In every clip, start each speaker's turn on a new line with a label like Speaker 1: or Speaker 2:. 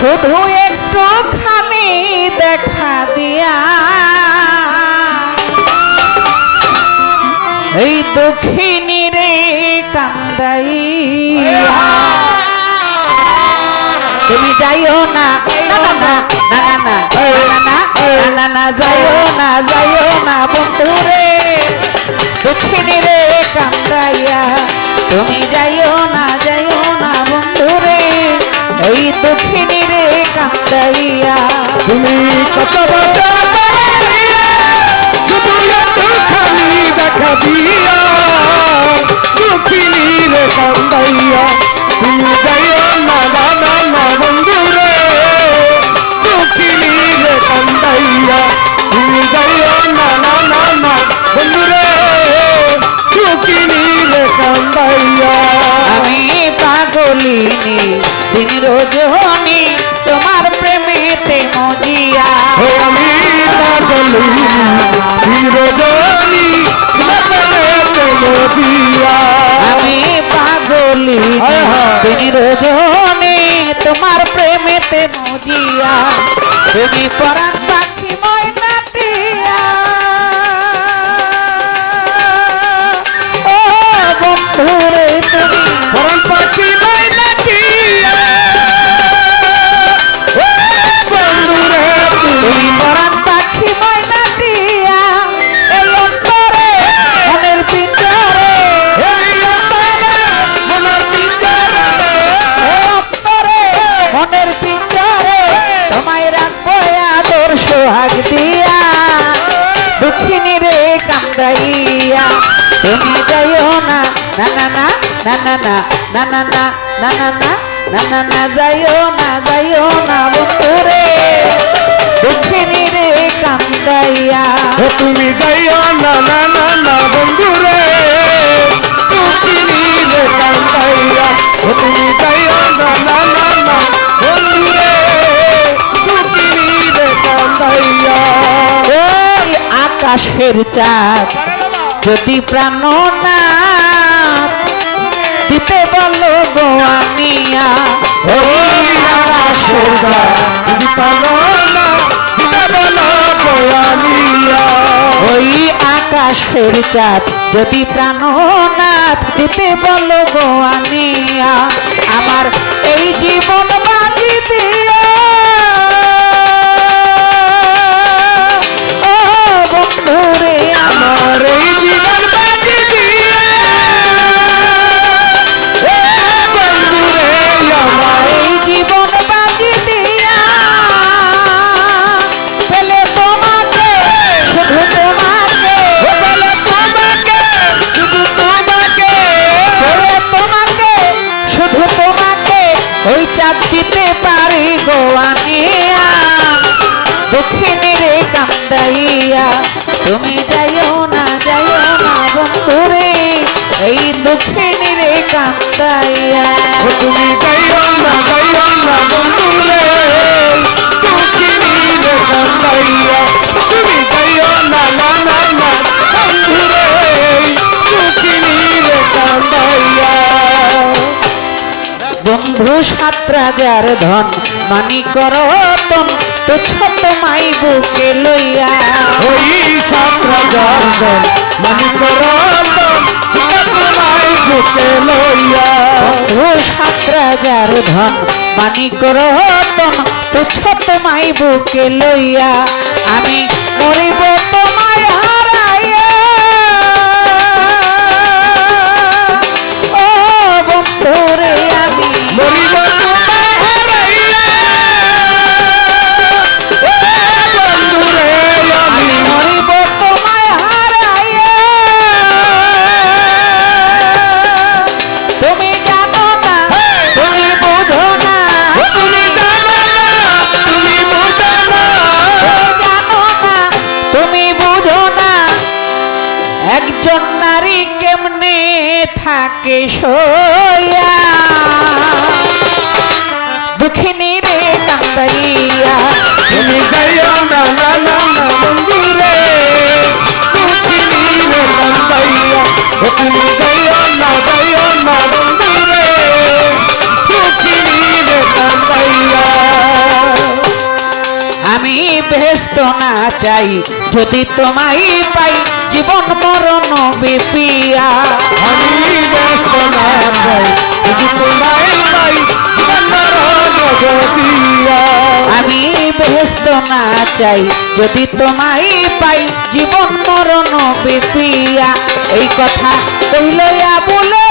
Speaker 1: শুধু একটু খানি দেখা দিয়া এই দুঃখিনী রে কান্দাই তুমি যাইও না না না না না না না না যাইও না যাইও না বন্ধু রে দুঃখিনী রে কান্দাইয়া তুমি যাইও না যাইও না বন্ধু রে এই রে কান্দাইয়া
Speaker 2: তুমি কত বছর শুধু দেখা দিয়া। মরিয়া। তুমি না না না না না না না না
Speaker 1: না না না না যাইও না যাইও না বন্ধুরে দুঃখিনী রে কান্দাইয়া
Speaker 2: তুমি যাইও না না না না বন্ধুরে তুমি রে কান্দাইয়া তুমি যাইও না না না না বন্ধুরে তুমি রে কান্দাইয়া
Speaker 1: ওই আকাশের চাঁদ যদি প্রাণ না দিতে পারল
Speaker 2: গোয়ানিয়া ও সোজা পালো না দিতে বলো গোয়ানিয়া
Speaker 1: ওই আকাশের চাঁদ, যদি প্রাণনাথ দিতে বলো গোয়ানিয়া আমার এই চাপ দিতে পারি গোয়ানিয়া দক্ষিণী রে কান্দাইয়া, তুমি যাইও না যাইও না বন্ধুরে এই দক্ষিণী রে কান্দাইয়া।
Speaker 2: তুমি যাইও না যাইও না বন্ধুরে
Speaker 1: সাত রাজার ধন মানি করো তন তো ছোট মাই বুকে লইয়া।
Speaker 2: ওই সাতরা জর্দন মানি করন্দন তোমায় বুকে লইয়া।
Speaker 1: সাত রাজার ধন মানি করো তন তো ছোট মাই বুকে লইয়া। আমি মরিব একজন নারী কেমনে থাকে সোয়া দুঃখিনী রে কান্দাইয়া। ব্যস্ত না চাই যদি তোমায় পাই জীবন মরণ বিপিয়া।
Speaker 2: আমি ব্যস্ত না পাই যদি তোমায় পাই
Speaker 1: আমি ব্যস্ত না চাই যদি তোমায় পাই জীবন মরণ বিপিয়া। এই কথা কইলয়া বলে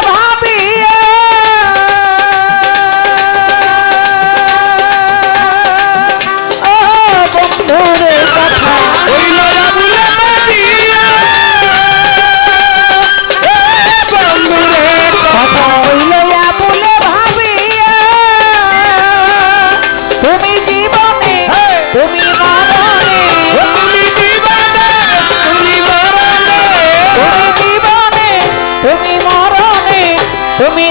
Speaker 1: তুমি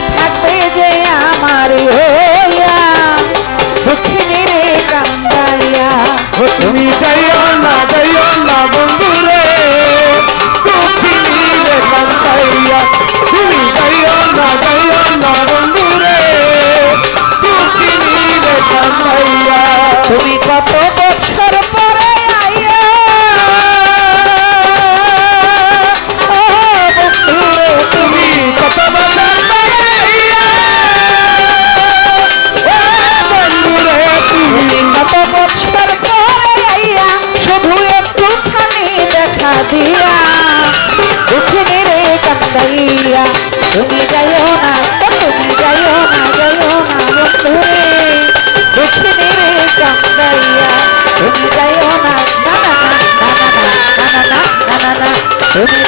Speaker 1: ¿eh?